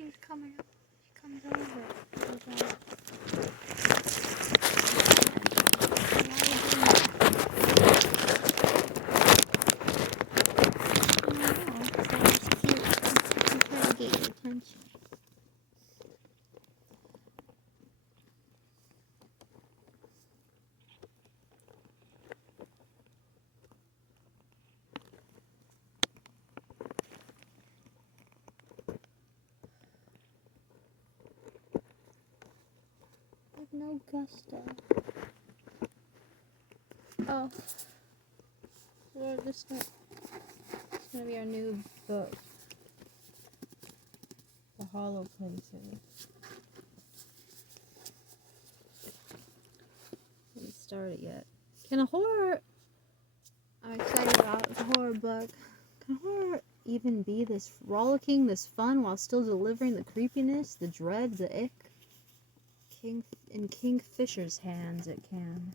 keeps coming up. He comes over. No gusto. Oh. Well, this is gonna be our new book. The Hollow Places. Haven't started yet. Can a horror... I'm excited about the horror book. Can horror even be this rollicking, this fun, while still delivering the creepiness, the dread, the ick? In Kingfisher's hands, it can.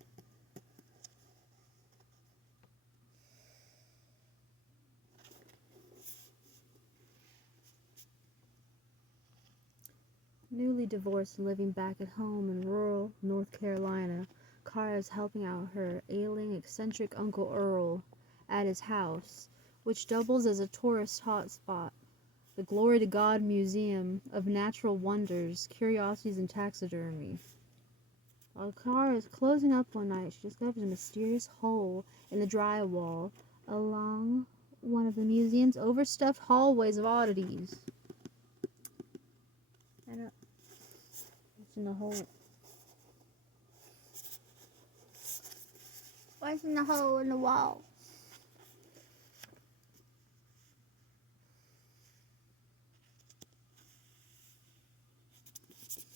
Newly divorced and living back at home in rural North Carolina, Kara is helping out her ailing, eccentric Uncle Earl at his house, which doubles as a tourist hotspot. The Glory to God Museum of Natural Wonders, Curiosities and Taxidermy. While Kara is closing up one night, she discovers a mysterious hole in the drywall along one of the museum's overstuffed hallways of oddities. What's in the hole? What's in the hole in the wall?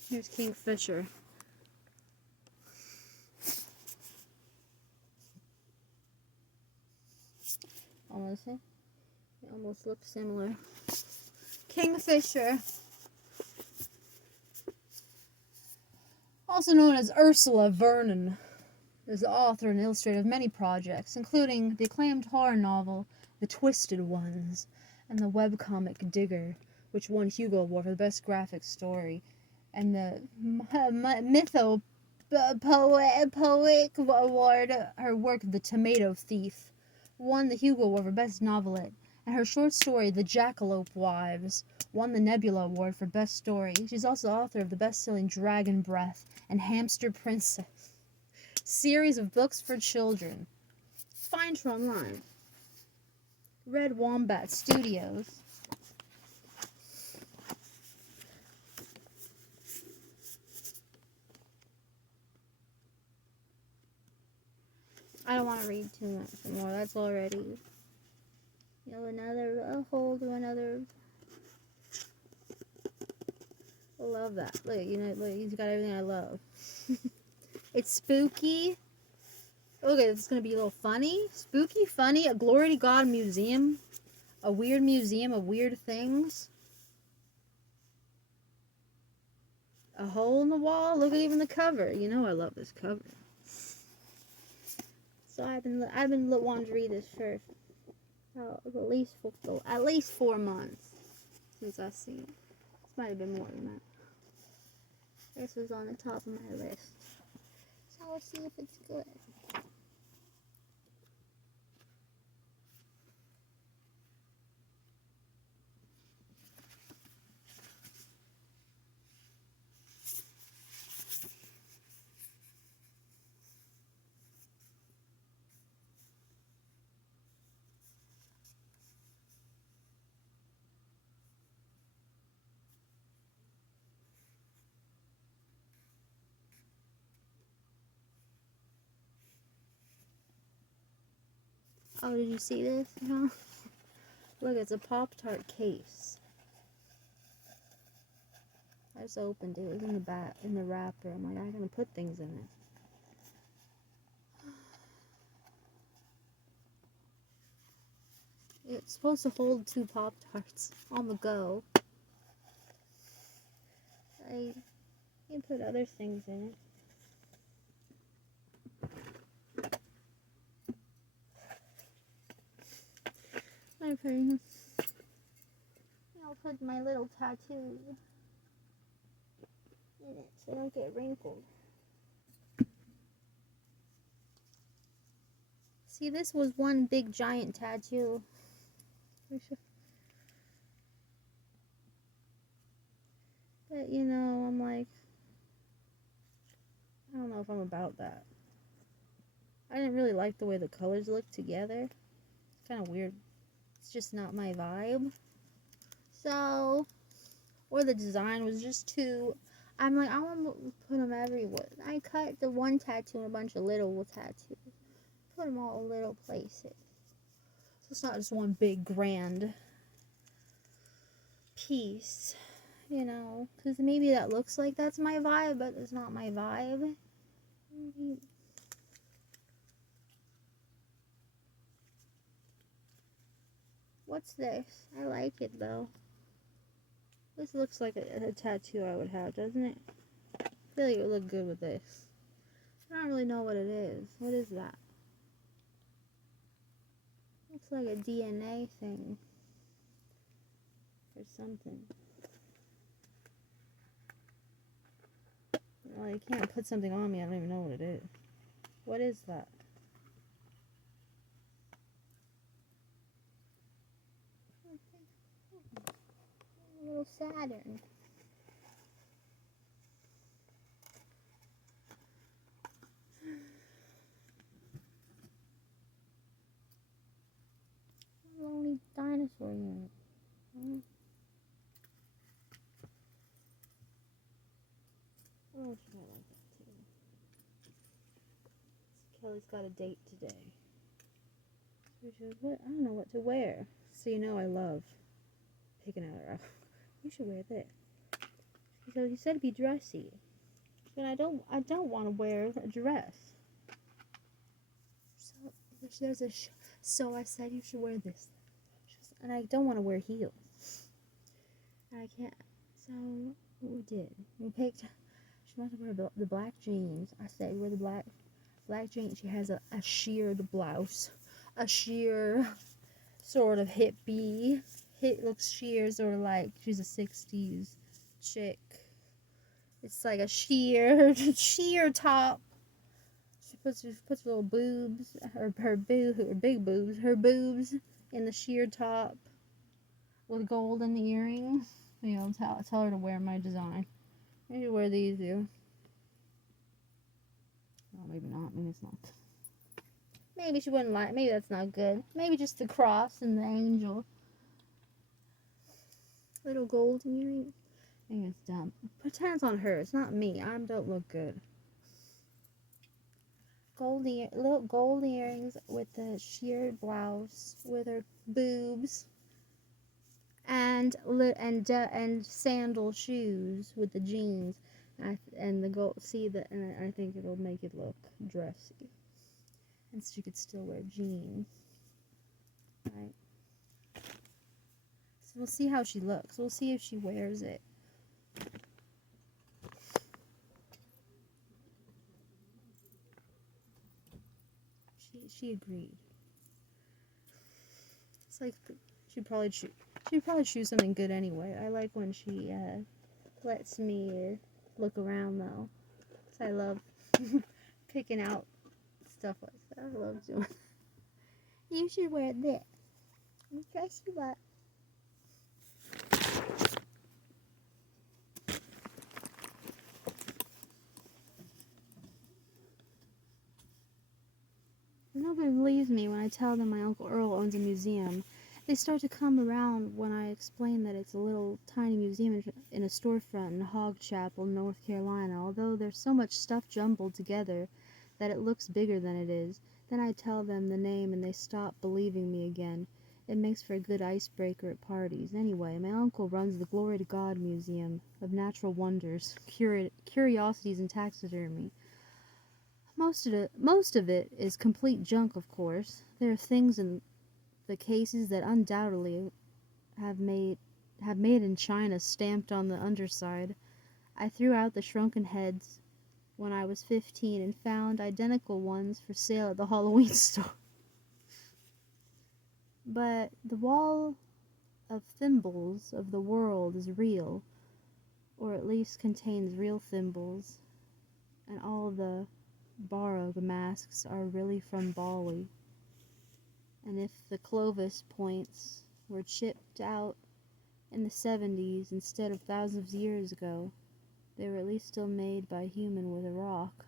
Here's Kingfisher. They almost look similar. Kingfisher, also known as Ursula Vernon, is the author and illustrator of many projects, including the acclaimed horror novel The Twisted Ones and the webcomic Digger, which won Hugo Award for the best graphic story, and the Mythopoeic Award. Her work The Tomato Thief won the Hugo Award for best novelette, and her short story The Jackalope Wives won the Nebula Award for best story. She's also author of the best-selling Dragon Breath and Hamster Princess series of books for children. Find her online. Red Wombat Studios. I don't want to read too much more. That's already, a whole to another. I love that. Look, look, he's got everything I love. It's spooky. Okay, it's gonna be a little funny. Spooky, funny, a Glory to God museum. A weird museum of weird things. A hole in the wall. Look at even the cover. You know I love this cover. So I've been wanting to read this for at least 4 months since I've seen it. This might have been more than that. This was on the top of my list. So let's see if it's good. Oh, did you see this? No. Look, it's a Pop-Tart case. I just opened it. It was in the wrapper. I'm like, I'm gonna put things in it. It's supposed to hold 2 Pop-Tarts on the go. I can put other things in it. I'll put my little tattoo in it so I don't get wrinkled. See, this was one big giant tattoo. But you know, I'm like, I don't know if I'm about that. I didn't really like the way the colors looked together. It's kind of weird. It's just not my vibe. So, or the design was just too. I'm like, I want to put them everywhere. I cut the one tattoo and a bunch of little tattoos. Put them all in little places. So it's not just one big grand piece, you know. Because maybe that looks like that's my vibe, but it's not my vibe. What's this? I like it though. This looks like a tattoo I would have, doesn't it? I feel like it would look good with this. I don't really know what it is. What is that? Looks like a DNA thing. Or something. Well, you can't put something on me. I don't even know what it is. What is that? A little Saturn. Lonely dinosaur unit. Oh, should I like that too? So Kelly's got a date today. What? I don't know what to wear. So you know I love picking out her outfit. You should wear this. So he said be dressy. But I don't want to wear a dress. So I said you should wear this. And I don't want to wear heels. I can't. So what we did, we picked. She wants to wear the black jeans. I said wear the black jeans. She has a sheared blouse, a sheer sort of hippie. It looks sheer, sort of like she's a '60s chick. It's like a sheer top. She puts little boobs, her big boobs, her boobs in the sheer top with golden earrings. You know, tell her to wear my design. Maybe wear these too. Oh, maybe not. Maybe it's not. Maybe she wouldn't like. Maybe that's not good. Maybe just the cross and the angel. Little gold earrings. Maybe it's dumb. Pretend it's on her. It's not me. I don't look good. Little gold earrings with the sheared blouse with her boobs. And sandal shoes with the jeans, and the gold. And I think it'll make it look dressy, and she could still wear jeans, right? So we'll see how she looks. We'll see if she wears it. She agreed. It's like she'd probably choose something good anyway. I like when she lets me look around though. So I love picking out stuff like that. I love doing. You should wear this. Dress you up. Nobody believes me when I tell them my Uncle Earl owns a museum. They start to come around when I explain that it's a little tiny museum in a storefront in Hog Chapel, North Carolina, although there's so much stuff jumbled together that it looks bigger than it is. Then I tell them the name and they stop believing me again. It makes for a good icebreaker at parties. Anyway, my uncle runs the Glory to God Museum of Natural Wonders, Curiosities and Taxidermy. Most of it is complete junk, of course. There are things in the cases that undoubtedly have made in China stamped on the underside. I threw out the shrunken heads when I was 15 and found identical ones for sale at the Halloween store. But the wall of thimbles of the world is real, or at least contains real thimbles, and all the borrowed masks are really from Bali. And if the Clovis points were chipped out in the 70s instead of thousands of years ago, they were at least still made by a human with a rock.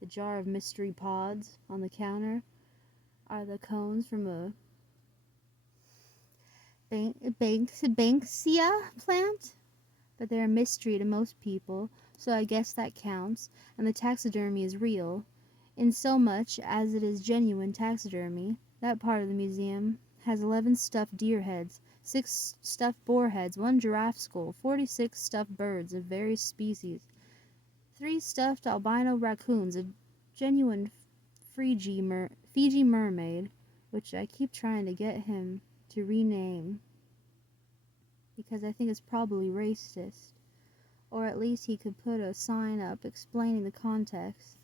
The jar of mystery pods on the counter are the cones from a Banksia plant, but they're a mystery to most people, so I guess that counts, and the taxidermy is real, in so much as it is genuine taxidermy. That part of the museum has 11 stuffed deer heads, 6 stuffed boar heads, 1 giraffe skull, 46 stuffed birds of various species, 3 stuffed albino raccoons, a genuine Fiji mermaid, which I keep trying to get him to rename because I think it's probably racist. Or at least he could put a sign up explaining the context.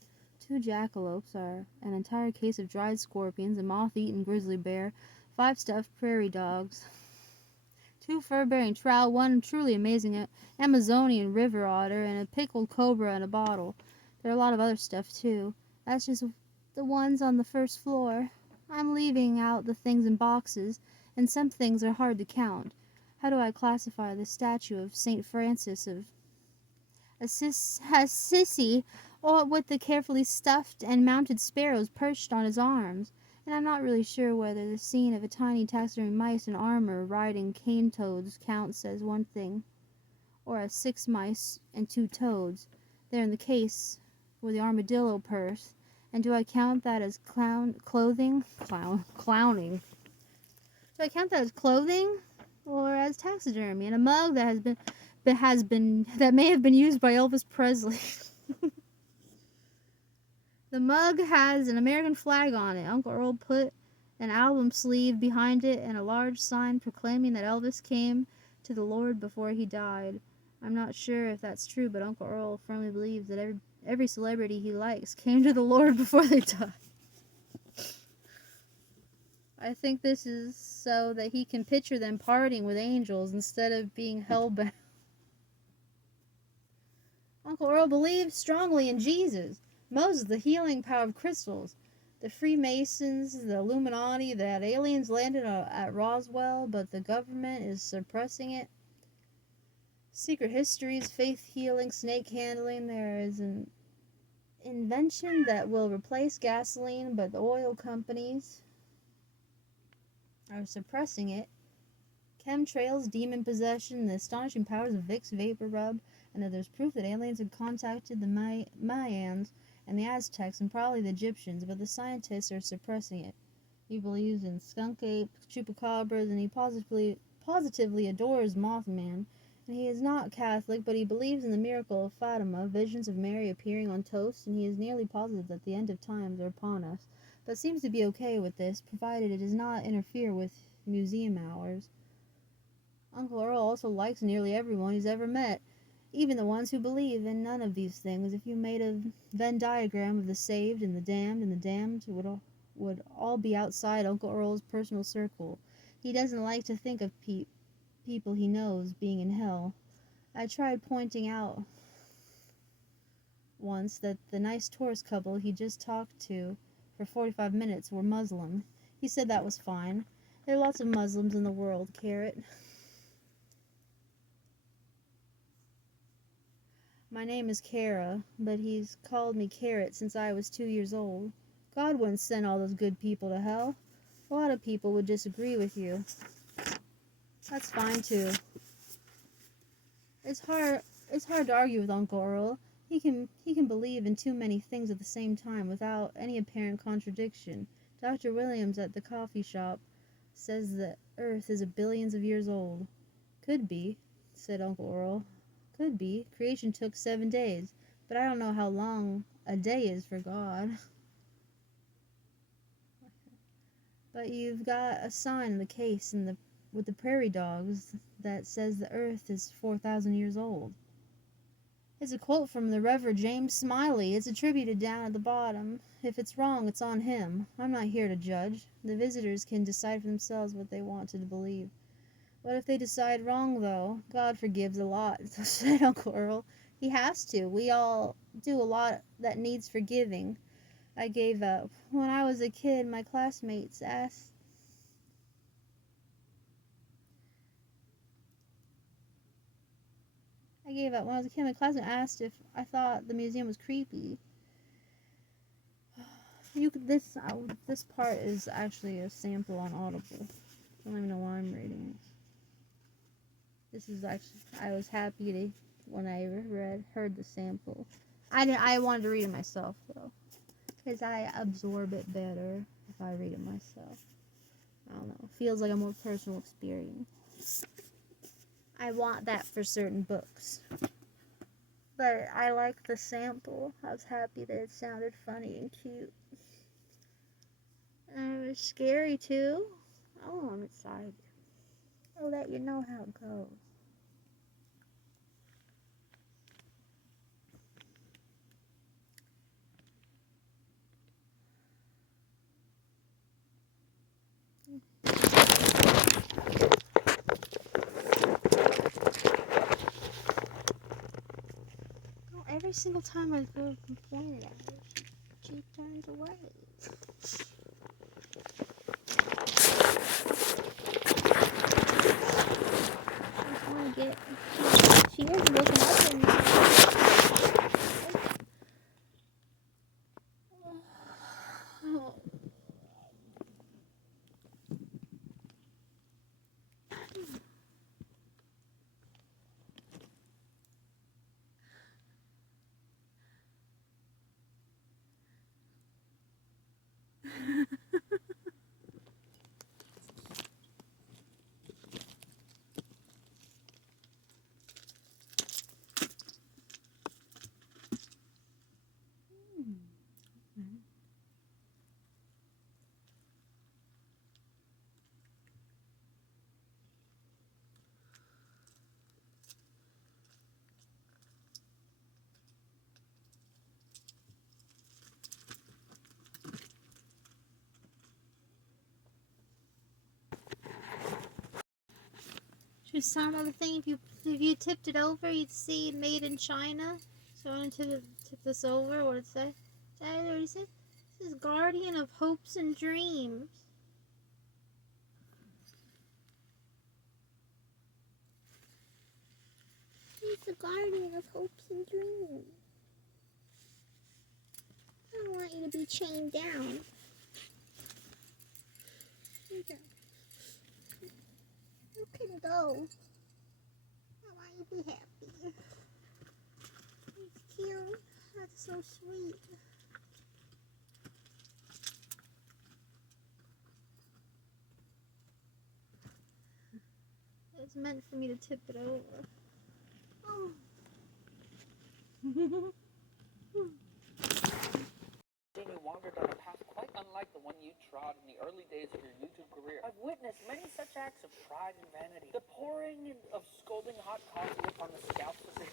2 jackalopes are an entire case of dried scorpions, a moth-eaten grizzly bear, 5 stuffed prairie dogs, 2 fur-bearing trout, 1 truly amazing Amazonian river otter, and a pickled cobra in a bottle. There are a lot of other stuff too. That's just the ones on the first floor. I'm leaving out the things in boxes, and some things are hard to count. How do I classify the statue of St. Francis of Assisi, or with the carefully stuffed and mounted sparrows perched on his arms? And I'm not really sure whether the scene of a tiny taxidermy mice in armor riding cane toads counts as one thing, or as 6 mice and 2 toads. They're in the case with the armadillo purse. And do I count that as clothing? Clowning. Do I count that as clothing or as taxidermy? And a mug that may have been used by Elvis Presley. The mug has an American flag on it. Uncle Earl put an album sleeve behind it and a large sign proclaiming that Elvis came to the Lord before he died. I'm not sure if that's true, but Uncle Earl firmly believes that every celebrity he likes came to the Lord before they died. I think this is so that he can picture them partying with angels instead of being hellbound. Uncle Earl believes strongly in Jesus, Moses, the healing power of crystals, the Freemasons, the Illuminati, that aliens landed at Roswell, but the government is suppressing it. Secret histories, faith healing, snake handling. There is an invention that will replace gasoline, but the oil companies are suppressing it. Chemtrails, demon possession, the astonishing powers of Vicks Vapor Rub, and that there's proof that aliens have contacted the Mayans and the Aztecs and probably the Egyptians, but the scientists are suppressing it. He believes in skunk apes, chupacabras, and he positively adores Mothman. And he is not Catholic, but he believes in the miracle of Fatima, visions of Mary appearing on toast, and he is nearly positive that the end of times are upon us, but seems to be okay with this, provided it does not interfere with museum hours. Uncle Earl also likes nearly everyone he's ever met, even the ones who believe in none of these things. If you made a Venn diagram of the saved and the damned would all be outside Uncle Earl's personal circle. He doesn't like to think of people he knows being in hell. I tried pointing out once that the nice tourist couple he just talked to for 45 minutes were Muslim. He said that was fine. There are lots of Muslims in the world, Carrot. My name is Kara, but he's called me Carrot since I was 2 years old. God wouldn't send all those good people to hell. A lot of people would disagree with you. That's fine too. It's hard to argue with Uncle Earl. He can believe in too many things at the same time without any apparent contradiction. Dr. Williams at the coffee shop says the Earth is billions of years old. Could be, said Uncle Earl. Could be. Creation took 7 days, but I don't know how long a day is for God. But you've got a sign in the case with the prairie dogs that says the Earth is 4,000 years old. It's a quote from the Reverend James Smiley. It's attributed down at the bottom. If it's wrong, it's on him. I'm not here to judge. The visitors can decide for themselves what they want to believe. What if they decide wrong, though? God forgives a lot, said Uncle Earl. He has to. We all do a lot that needs forgiving. I gave up. When I was a kid, my classmates asked. I gave up. When I was a kid, my classmate asked if I thought the museum was creepy. This part is actually a sample on Audible. I don't even know why I'm reading this. This is actually, I was happy to when I heard the sample. I wanted to read it myself though, because I absorb it better if I read it myself. I don't know. It feels like a more personal experience. I want that for certain books. But I liked the sample. I was happy that it sounded funny and cute. And it was scary too. Oh, I'm excited. I'll let you know how it goes. Oh, every single time I go and point it at her, she turns away. I just want to get. She is looking up at me. Oh. She saw another thing. If you tipped it over, you'd see "Made in China." So I want to tip this over. What did it say? Did I already say? This is Guardian of Hopes and Dreams. He's the guardian of hopes and dreams. I don't want you to be chained down. You can go. I want you to be happy. It's cute. That's so sweet. It's meant for me to tip it over. Oh. You wandered on a path quite unlike the one you trod in the early days of your YouTube career. I've witnessed many such acts of pride and vanity. The pouring of scalding hot coffee upon the scalps of the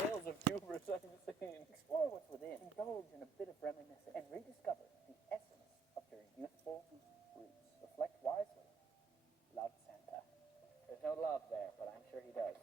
tales of hubris I've seen. Explore what's within, indulge in a bit of reminiscence, and rediscover the essence of your youthful roots. Reflect wisely. Love, Santa. There's no love there, but I'm sure he does.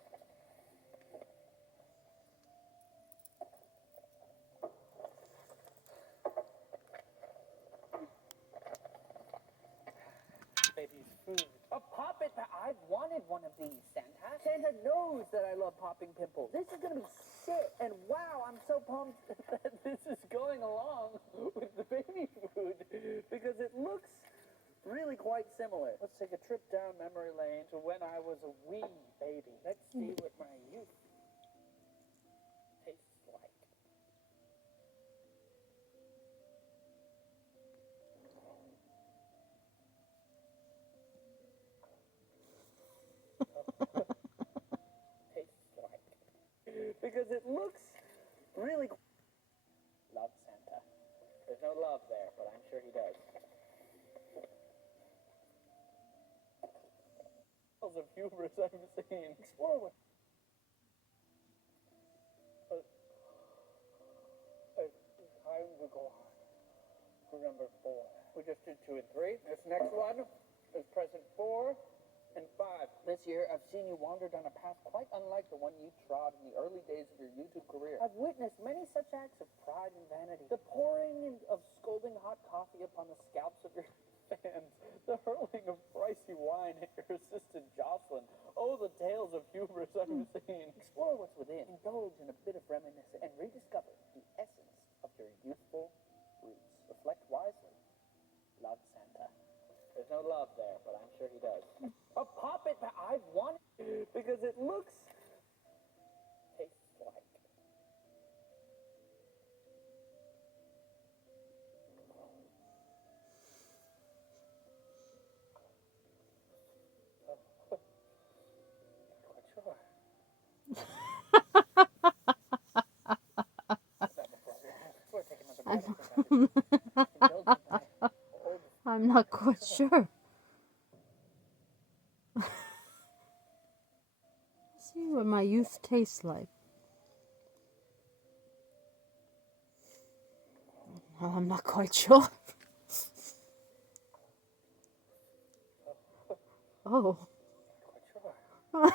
Baby's food. A poppet! I've wanted one of these, Santa. Santa knows that I love popping pimples. This is gonna be sick. And wow, I'm so pumped that this is going along with the baby food because it looks really quite similar. Let's take a trip down memory lane to when I was a wee baby. Let's see what my youth tastes like. Tastes like. Because it looks really. Love, Santa. There's no love there, but I'm sure he does. Of hubris I've seen. Explore with. Time to go on. For number 4. We just did 2 and 3. This next one is present 4 and 5. This year, I've seen you wander down a path quite unlike the one you trod in the early days of your YouTube career. I've witnessed many such acts of pride and vanity. The pouring of scalding hot coffee upon the scalps of your fans. The hurling of pricey wine at your assistant Jocelyn. Oh, the tales of hubris I've seen. Explore what's within. Indulge in a bit of reminiscence and rediscover the essence of your youthful roots. Reflect wisely. Love, Santa. There's no love there, but I'm sure he does. A puppet that I've wanted because it looks, tastes like. Not quite sure. We're taking another bite. I'm not quite sure. See what my youth tastes like. I'm not quite sure. Oh. Not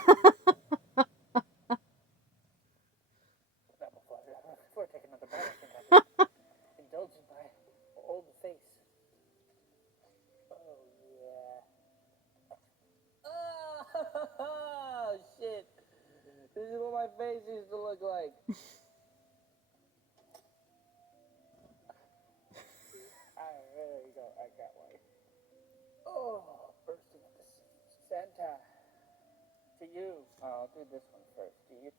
quite sure. Before I take another bite, I think I can indulge in my old face. Oh, yeah. Oh, shit. This is what my face used to look like. There you go. I got one. Oh, bursting at the seams. Santa, to you. I'll do this one first. To you.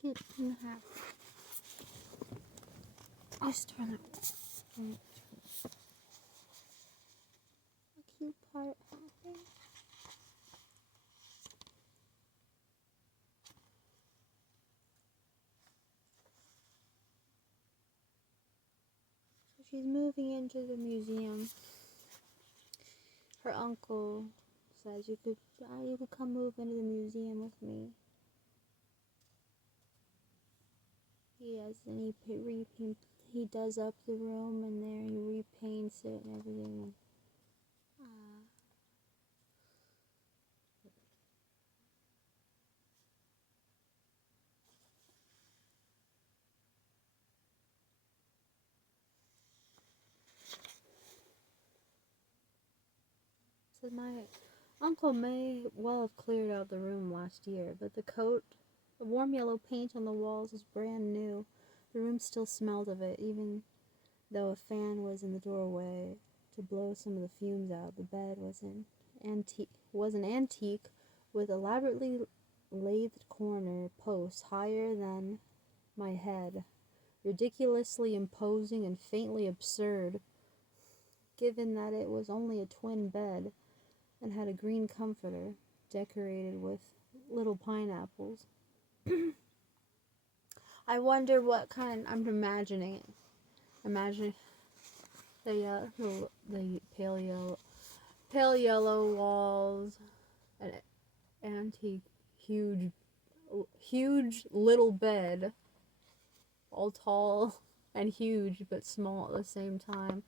Cute in half. Let's turn it. A cute part happening. So she's moving into the museum. Her uncle says you could come move into the museum with me. He does up the room and there he repaints it and everything. So my uncle may well have cleared out the room last year, but the warm yellow paint on the walls was brand new. The room still smelled of it, even though a fan was in the doorway to blow some of the fumes out. The bed was an antique with elaborately lathed corner posts higher than my head, ridiculously imposing and faintly absurd, given that it was only a twin bed and had a green comforter decorated with little pineapples. I wonder what kind. I'm imagining it. Imagine the pale yellow walls, an antique, huge little bed, all tall and huge but small at the same time.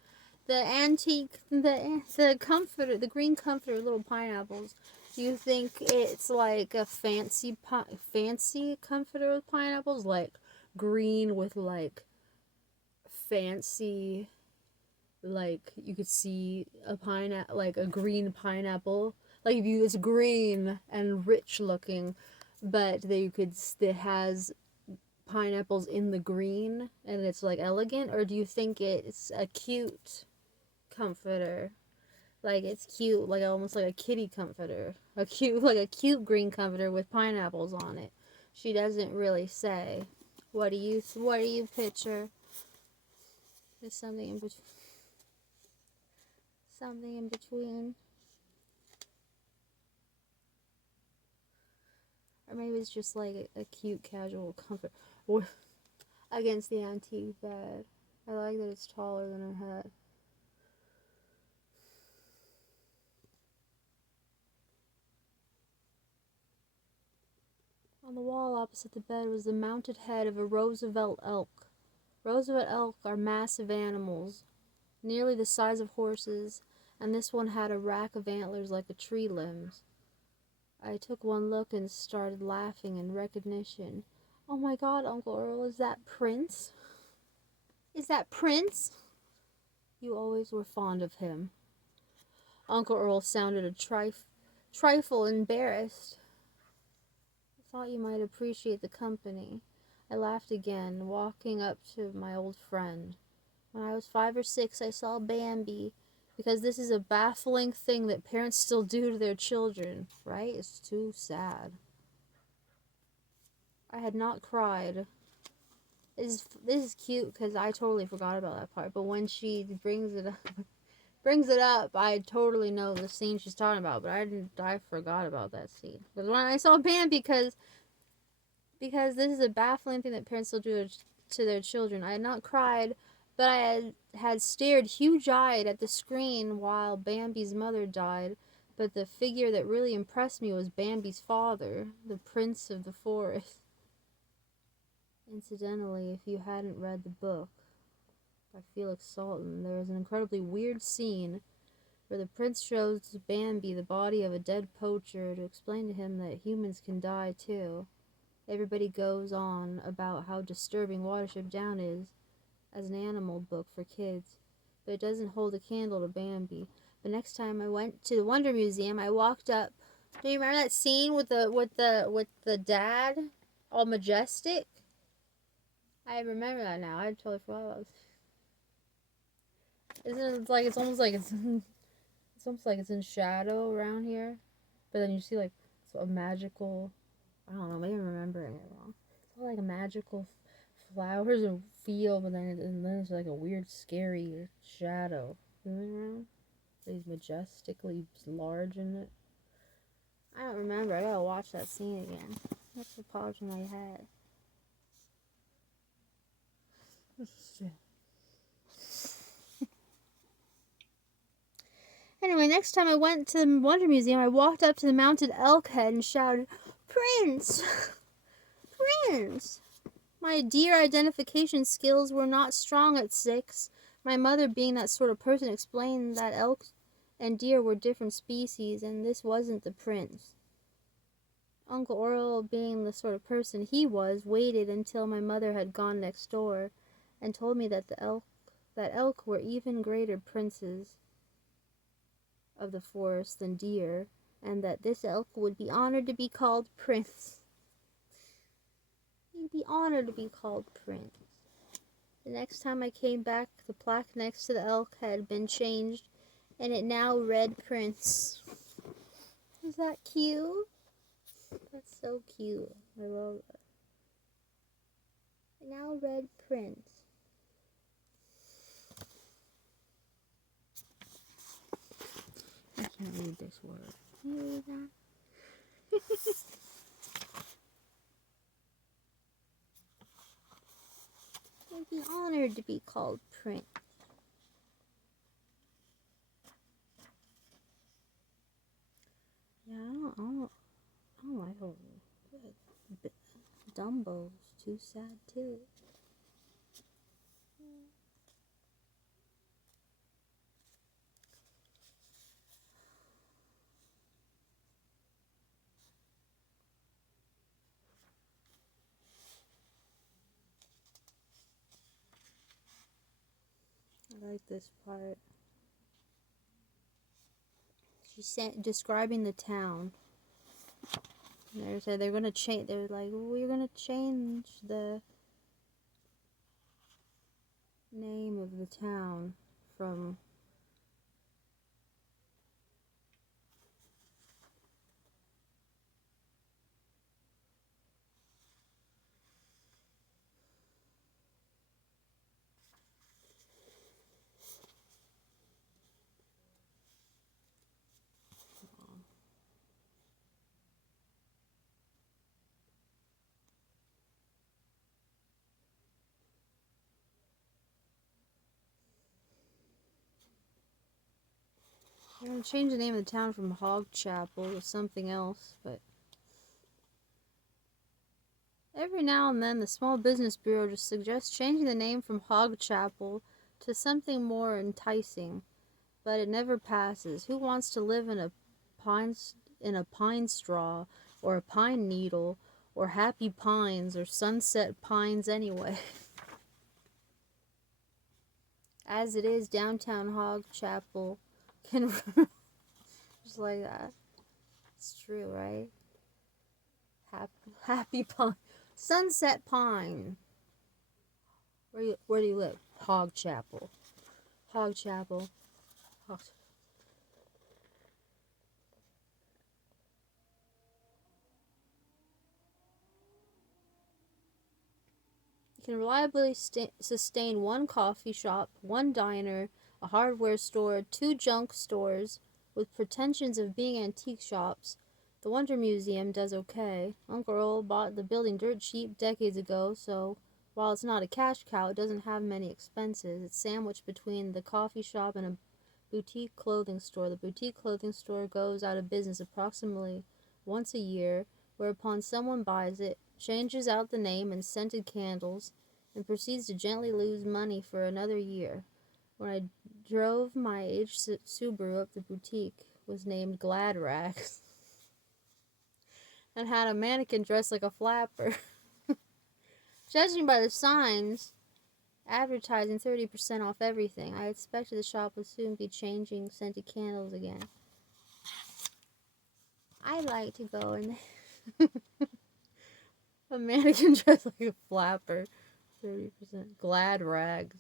The antique, the comforter, the green comforter, little pineapples. Do you think it's like a fancy comforter with pineapples, like green with like fancy, like you could see a pineapple, like a green pineapple, like if you, it's green and rich looking, but it has pineapples in the green and it's like elegant? Or do you think it's a cute comforter, like it's cute, like almost like a kitty comforter, a cute green comforter with pineapples on it? She doesn't really say. What do you picture? There's something in between. Something in between. Or maybe it's just like a cute casual comfort. Or against the antique bed. I like that it's taller than her head. On the wall opposite the bed was the mounted head of a Roosevelt elk. Roosevelt elk are massive animals, nearly the size of horses, and this one had a rack of antlers like a tree limbs. I took one look and started laughing in recognition. Oh my God, Uncle Earl, is that Prince? Is that Prince? You always were fond of him. Uncle Earl sounded a trifle embarrassed. I thought you might appreciate the company. I laughed again, walking up to my old friend. When I was 5 or 6, I saw Bambi, because this is a baffling thing that parents still do to their children, right? It's too sad. I had not cried. This is cute because I totally forgot about that part, but when she brings it up, I totally know the scene she's talking about, but I forgot about that scene. Because when I saw Bambi, because this is a baffling thing that parents still do to their children. I had not cried, but I had stared huge-eyed at the screen while Bambi's mother died. But the figure that really impressed me was Bambi's father, the prince of the forest. Incidentally, if you hadn't read the book by Felix Salten, there is an incredibly weird scene where the prince shows Bambi the body of a dead poacher to explain to him that humans can die too. Everybody goes on about how disturbing Watership Down is as an animal book for kids, but it doesn't hold a candle to Bambi. But next time I went to the Wonder Museum, I walked up. Do you remember that scene with the dad, all majestic? I remember that now. I totally forgot about this. Isn't it like it's almost like it's almost like it's in shadow around here, but then you see like a magical. I don't know. Maybe I'm remembering it wrong. It's all like a magical flowers and field, but then it's like a weird, scary shadow. He's majestically large in it. I don't remember. I gotta watch that scene again. That's the popped in my head. Anyway, next time I went to the Wonder Museum, I walked up to the mounted elk head and shouted, "Prince! Prince!" My deer identification skills were not strong at 6. My mother, being that sort of person, explained that elk and deer were different species, and this wasn't the prince. Uncle Earl, being the sort of person he was, waited until my mother had gone next door, and told me that elk were even greater princes of the forest than deer, and that this elk would be honored to be called Prince. He'd be honored to be called Prince. The next time I came back, the plaque next to the elk had been changed, and it now read Prince. Is that cute? That's so cute. I love it. It now read Prince. I can't read this word. Can you read that? be honored to be called Prince. Yeah, I don't like her. Dumbo's too sad too. I like this part. She's describing the town. They said they're gonna change. They're like, we're gonna change the name of the town from. They're gonna change the name of the town from Hog Chapel to something else, but every now and then the Small Business Bureau just suggests changing the name from Hog Chapel to something more enticing, but it never passes. Who wants to live in a pine straw or a pine needle or happy pines or sunset pines anyway? As it is, downtown Hog Chapel can just like that. It's true, right? Happy pine, sunset pine. Where do you live? Hog Chapel. Hog Chapel. Hog. You can reliably sustain one coffee shop, one diner, a hardware store, 2 junk stores with pretensions of being antique shops. The Wonder Museum does okay. Uncle Earl bought the building dirt cheap decades ago, so while it's not a cash cow, it doesn't have many expenses. It's sandwiched between the coffee shop and a boutique clothing store. The boutique clothing store goes out of business approximately once a year, whereupon someone buys it, changes out the name and scented candles, and proceeds to gently lose money for another year. When I drove my aged Subaru up, the boutique was named Glad Rags and had a mannequin dressed like a flapper. Judging by the signs advertising 30% off everything, I expected the shop would soon be changing scented candles again. I like to go in there. A mannequin dressed like a flapper. 30% Glad Rags.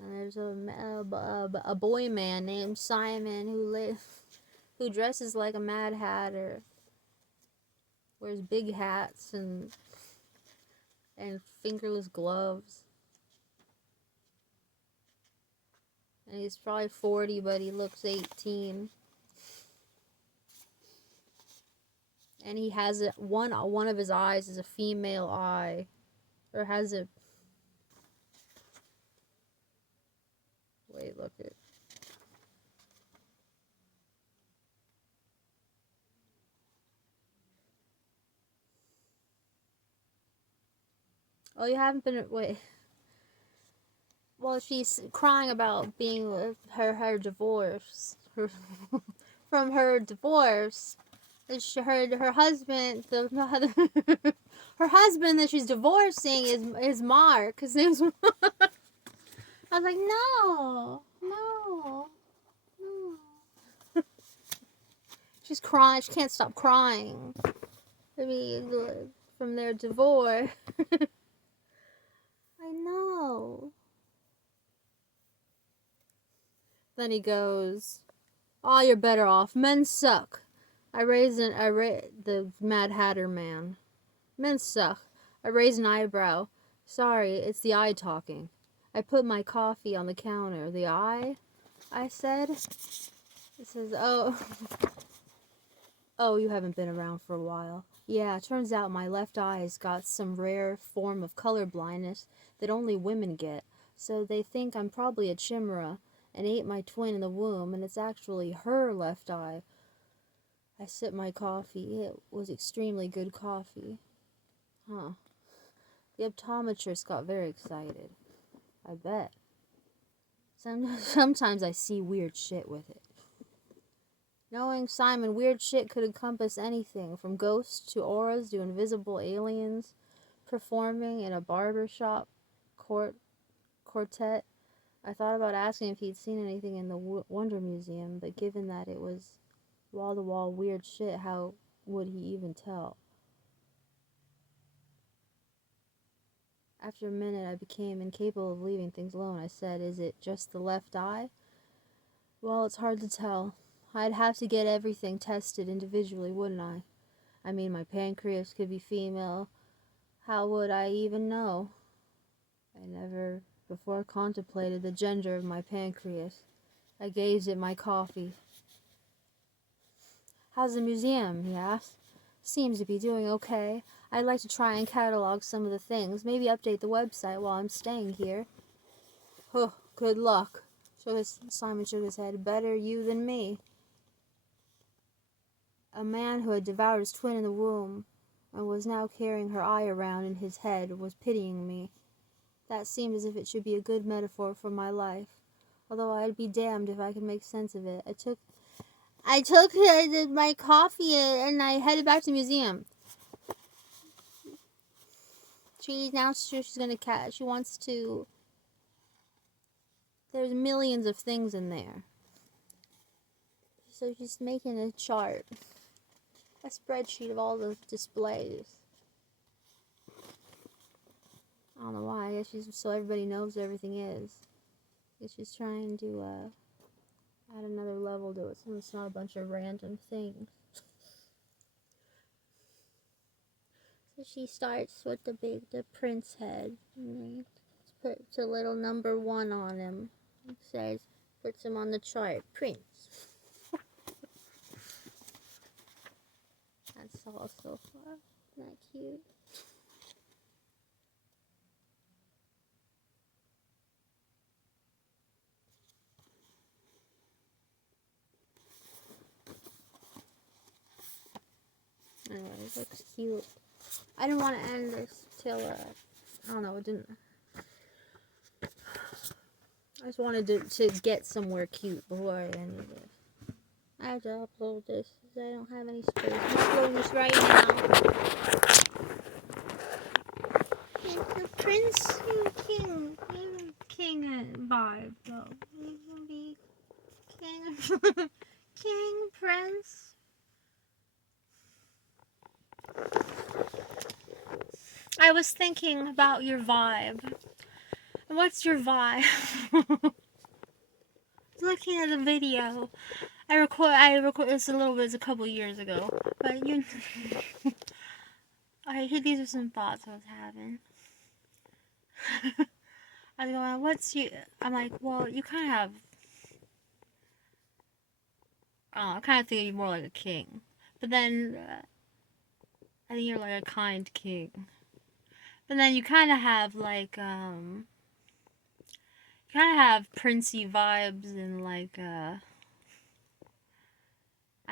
And there's a boy man named Simon who dresses like a Mad Hatter, wears big hats and fingerless gloves. And he's probably 40, but he looks 18. And he has one of his eyes is a female eye, or has a. Wait, look it. Oh, you haven't been. Wait. Well, she's crying about being with her divorce. From her divorce. Her husband, her husband that she's divorcing is Mark. His name's Mark. I was like, no. She's crying. She can't stop crying. I mean, from their divorce. I know. Then he goes, "Oh, you're better off. Men suck." The Mad Hatter man. "Men suck." I raised an eyebrow. "Sorry, it's the eye talking." I put my coffee on the counter. "The eye?" I said. It says, oh, you haven't been around for a while. Yeah, turns out my left eye's got some rare form of color blindness that only women get. So they think I'm probably a chimera and ate my twin in the womb, and it's actually her left eye. I sipped my coffee. It was extremely good coffee. Huh. The optometrist got very excited. I bet. Sometimes I see weird shit with it. Knowing Simon, weird shit could encompass anything from ghosts to auras to invisible aliens performing in a barbershop quartet. I thought about asking if he'd seen anything in the Wonder Museum, but given that it was wall-to-wall weird shit, how would he even tell? After a minute, I became incapable of leaving things alone. I said, is it just the left eye? Well, it's hard to tell. I'd have to get everything tested individually, wouldn't I? I mean, my pancreas could be female. How would I even know? I never before contemplated the gender of my pancreas. I gazed at my coffee. How's the museum? He asked. Seems to be doing okay. I'd like to try and catalog some of the things, maybe update the website while I'm staying here. Huh, good luck. Simon shook his head. Better you than me. A man who had devoured his twin in the womb and was now carrying her eye around in his head was pitying me. That seemed as if it should be a good metaphor for my life, although I'd be damned if I could make sense of it. I took my coffee and I headed back to the museum. She's gonna catch. She wants to. There's millions of things in there, so she's making a chart, a spreadsheet of all the displays. I don't know why. I guess she's so everybody knows where everything is. I guess she's trying to add another level to it, so it's not a bunch of random things. So she starts with the prince head. And puts a little number 1 on him. It says, puts him on the chart. Prince. That's all so far. Isn't that cute? Anyway, it looks cute. I didn't want to end this till, I don't know, it didn't. I just wanted to get somewhere cute before I ended this. I have to upload this because I don't have any space. I'm uploading this right now. It's the Prince and King vibe, though. He's gonna be King, King, Prince. I was thinking about your vibe. What's your vibe? Looking at the video, I record this it's a couple years ago, but these are some thoughts I was having. I was going, I'm like, well, you kind of have, I kind of think you're more like a king, but then, I think you're like a kind king, but then you kind of have like, kind of have princey vibes and like, I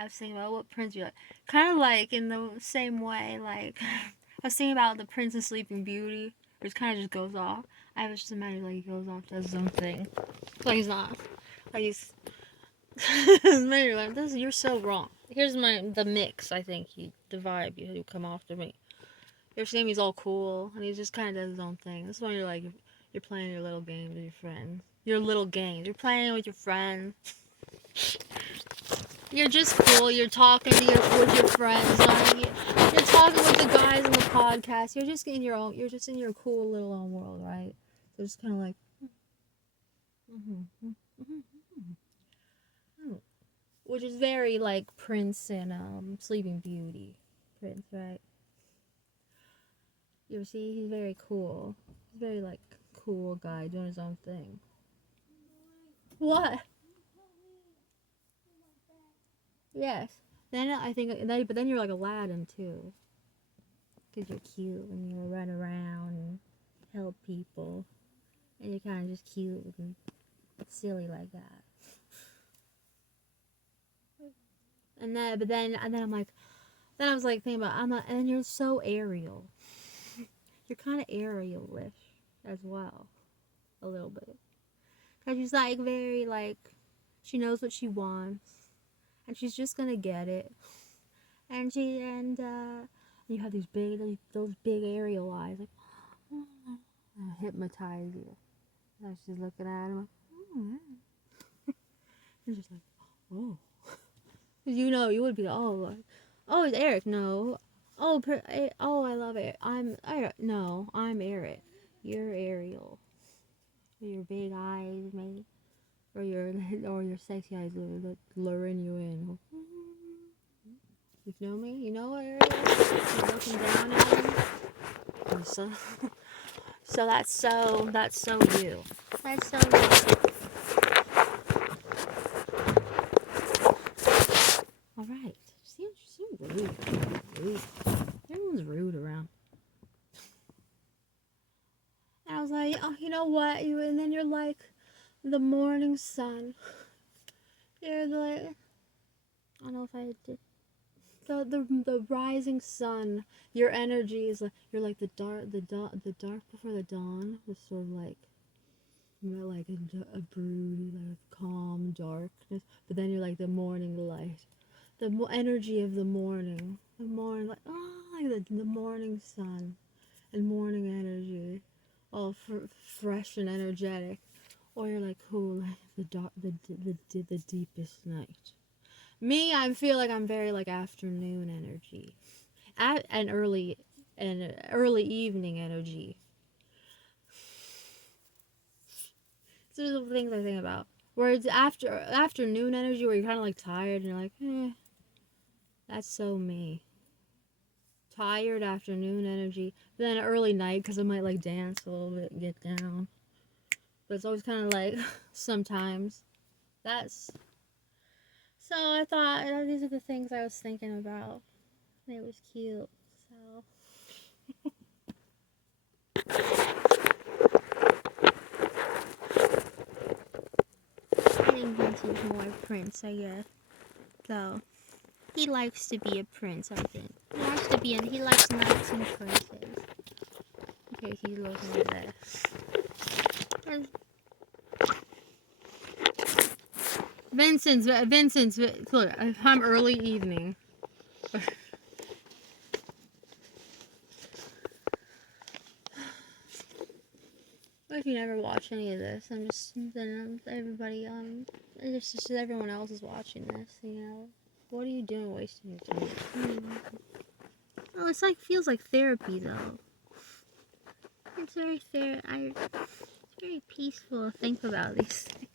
was thinking about what prince you like. Kind of like in the same way, like, I was thinking about the Prince of Sleeping Beauty, which kind of just goes off. I was just imagining like he goes off, does his own thing. Like he's not. Like he's. Like, you're so wrong. Here's the mix, I think, the vibe you come off to me. You're saying he's all cool, and he just kind of does his own thing. That's when you're like, you're playing your little games with your friends. Your little games. You're playing with your friends. You're just cool. You're talking with your friends. You're talking with the guys on the podcast. You're just in your own. You're just in your cool little own world, right? So it's kind of like, which is very like Prince and Sleeping Beauty, Prince, right? You see, he's very cool. He's very like cool guy doing his own thing. What? Yes. Then I think, but then you're like Aladdin too, because you're cute and you run around and help people, and you're kind of just cute and silly like that. But then I'm like, then I was like thinking about, and then you're so Ariel. You're kind of Ariel-ish as well, a little bit, cause she's like very like, she knows what she wants, and she's just gonna get it, and you have those big Ariel eyes, like, hypnotize you. And she's looking at him, like, oh, yeah. And she's like, oh. You know, you would be like, oh, it's Eric. No. Oh, I love it. No, I'm Eric. You're Ariel. Your big eyes, maybe, or your sexy eyes luring you in. You feel me? You know Ariel? You're looking down at him. So, that's so you. That's so you. Alright. She's rude. Everyone's rude around. And I was like, oh, you know what? And then you're like the morning sun. You're like, I don't know if I did. The rising sun. Your energy is like, you're like the dark before the dawn. It's sort of like a broody, like calm darkness. But then you're like the morning light. The energy of the morning. The morning, like, like the morning sun. And morning energy. All fresh and energetic. Or you're like, cool, like the deepest night. Me, I feel like I'm very like afternoon energy. And early evening energy. So those are the things I think about. Where it's afternoon energy, where you're kind of like tired and you're like, that's so me. Tired afternoon energy. Then early night, because I might like dance a little bit and get down. But it's always kind of like, sometimes. So I thought, these are the things I was thinking about. And it was cute, so. I think Vincent's more Prince, I guess. So, he likes to be a prince, I think. He likes knights and princes. Okay, he's looking at this. Vincent's, look, I'm early evening. If you never watch any of this, everybody, it's just everyone else is watching this, you know. What are you doing wasting your time? Oh, it's like, feels like therapy, though. It's very it's very peaceful to think about these things.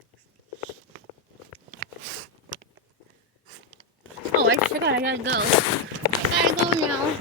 Oh, I forgot, I gotta go now.